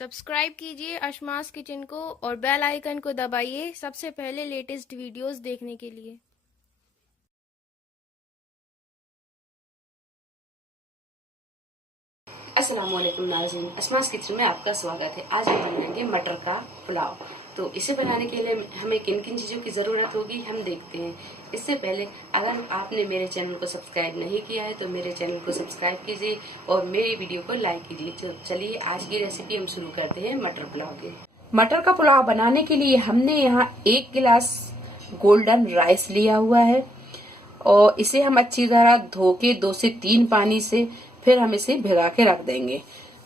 Subscribe कीजिए अशमास kitchen को और बेल आइकन को दबाइए सबसे पहले लेटेस्ट वीडियोस देखने के लिए। अस्सलाम वालेकुम नाज़रीन, अशमास किचन में आपका स्वागत है। आज हम बनाएंगे मटर का पुलाव। तो इसे बनाने के लिए हमें किन किन चीज़ों की ज़रूरत होगी हम देखते हैं। इससे पहले अगर आपने मेरे चैनल को सब्सक्राइब नहीं किया है तो मेरे चैनल को सब्सक्राइब कीजिए और मेरी वीडियो को लाइक कीजिए। तो चलिए आज की रेसिपी हम शुरू करते हैं मटर पुलाव की। मटर का पुलाव बनाने के लिए हमने यहाँ 1 गिलास गोल्डन राइस लिया हुआ है और इसे हम अच्छी तरह धो के 2 से 3 पानी से फिर हम इसे भिगा के रख देंगे।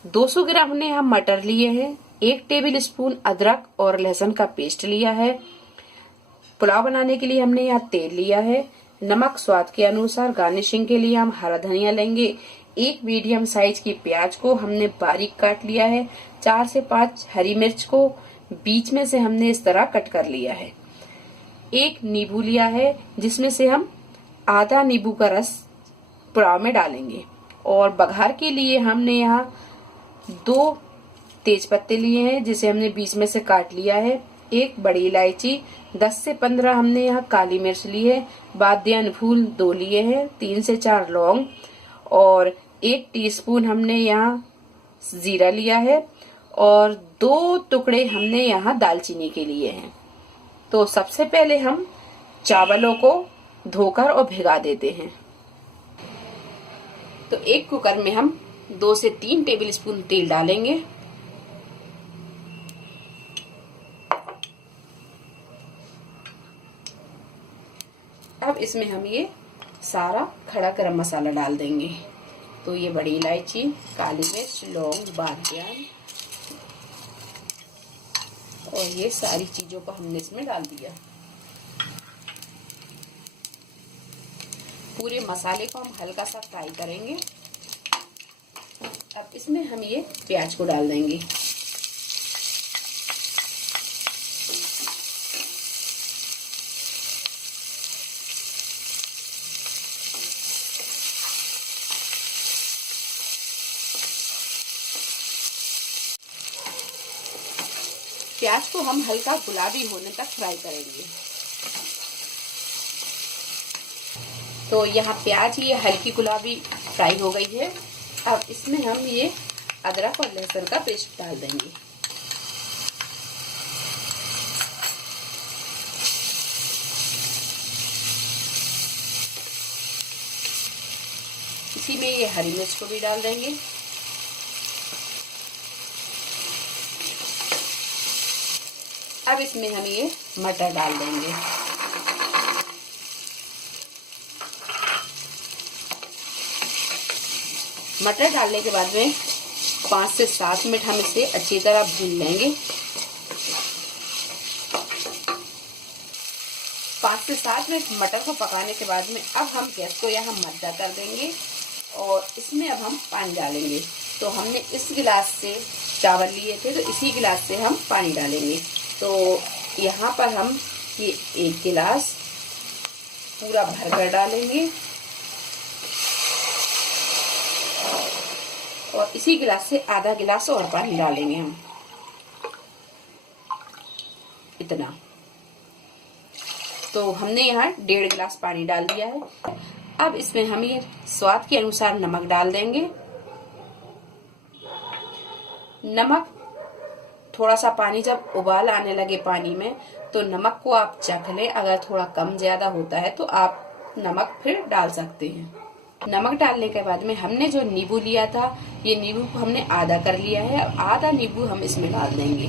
200 ग्राम हमने यहाँ मटर लिए हैं। 1 टेबल स्पून अदरक और लहसुन का पेस्ट लिया है। पुलाव बनाने के लिए हमने यहाँ तेल लिया है। नमक स्वाद के अनुसार। गार्निशिंग के लिए हम हरा धनिया लेंगे। 1 मीडियम साइज की प्याज को हमने बारीक काट लिया है। 4 से 5 हरी मिर्च को बीच में से हमने इस तरह कट कर लिया है। 1 नींबू लिया है जिसमें से हम आधा नींबू का रस पुलाव में डालेंगे। और बघार के लिए हमने यहाँ 2 तेज पत्ते लिए हैं जिसे हमने बीच में से काट लिया है। 1 बड़ी इलायची, 10 से 15 हमने यहाँ काली मिर्च ली है। बादियान फूल 2 लिए हैं। 3 से 4 लौंग और 1 टीस्पून हमने यहाँ जीरा लिया है और 2 टुकड़े हमने यहाँ दालचीनी के लिए हैं। तो सबसे पहले हम चावलों को धोकर और भिगा देते हैं। तो 1 कुकर में हम 2 से 3 टेबल स्पून तेल डालेंगे। अब इसमें हम ये सारा खड़ा गरम मसाला डाल देंगे। तो ये बड़ी इलायची, काली मिर्च, लौंग, बादियान और ये सारी चीजों को हमने इसमें डाल दिया। पूरे मसाले को हम हल्का सा फ्राई करेंगे। अब इसमें हम ये प्याज को डाल देंगे। प्याज को हम हल्का गुलाबी होने तक फ्राई करेंगे। तो यहाँ प्याज ये हल्की गुलाबी फ्राई हो गई है। अब इसमें हम ये अदरक और लहसुन का पेस्ट डाल देंगे। इसी में ये हरी मिर्च को भी डाल देंगे। अब इसमें हम ये मटर डाल देंगे। मटर डालने के बाद में 5 से 7 मिनट हम इसे अच्छी तरह भून लेंगे। 5 से 7 मिनट मटर को पकाने के बाद में अब हम गैस को यहाँ मद्दा कर देंगे और इसमें अब हम पानी डालेंगे। तो हमने इस गिलास से चावल लिए थे तो इसी गिलास से हम पानी डालेंगे। तो यहाँ पर हम ये 1 गिलास पूरा भरकर डालेंगे और इसी गिलास से आधा गिलास और पानी डालेंगे हम, इतना। तो हमने यहाँ 1.5 गिलास पानी डाल दिया है। अब इसमें हम ये स्वाद के अनुसार नमक डाल देंगे। नमक थोड़ा सा पानी जब उबाल आने लगे पानी में तो नमक को आप चख लें। अगर थोड़ा कम ज्यादा होता है तो आप नमक फिर डाल सकते हैं। नमक डालने के बाद में हमने जो नींबू लिया था ये नींबू को हमने आधा कर लिया है। आधा नींबू हम इसमें डाल देंगे।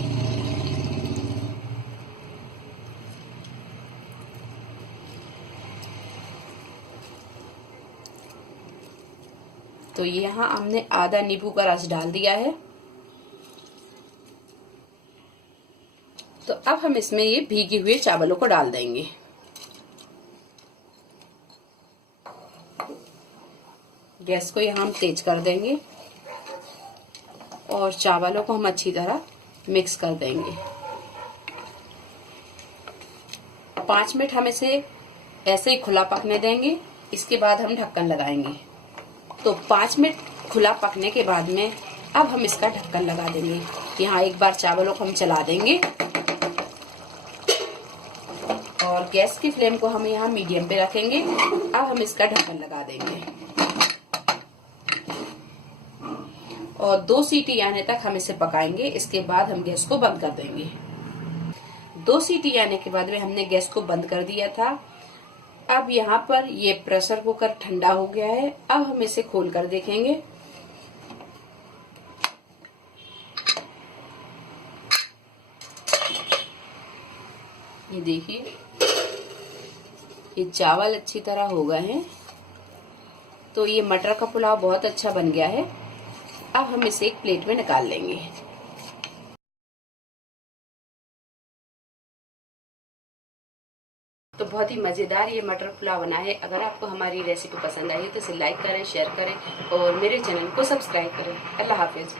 तो ये यहाँ हमने आधा नींबू का रस डाल दिया है। तो अब हम इसमें ये भीगे हुए चावलों को डाल देंगे। गैस को यहाँ हम तेज कर देंगे और चावलों को हम अच्छी तरह मिक्स कर देंगे। 5 मिनट हम इसे ऐसे ही खुला पकने देंगे। इसके बाद हम ढक्कन लगाएंगे। तो 5 मिनट खुला पकने के बाद में अब हम इसका ढक्कन लगा देंगे। यहाँ एक बार चावलों को हम चला देंगे और गैस की फ्लेम को हम यहाँ मीडियम पे रखेंगे। अब हम इसका ढक्कन लगा देंगे और 2 सीटी आने तक हम इसे पकाएंगे। इसके बाद हम गैस को बंद कर देंगे। 2 सीटी आने के बाद में हमने गैस को बंद कर दिया था। अब यहाँ पर ये प्रेशर कुकर ठंडा हो गया है। अब हम इसे खोल कर देखेंगे। ये देखिए, ये चावल अच्छी तरह हो गए हैं। तो ये मटर का पुलाव बहुत अच्छा बन गया है। अब हम इसे एक प्लेट में निकाल लेंगे। तो बहुत ही मजेदार ये मटर पुलाव बना है। अगर आपको हमारी रेसिपी पसंद आई तो इसे लाइक करें, शेयर करें और मेरे चैनल को सब्सक्राइब करें। अल्लाह हाफिज।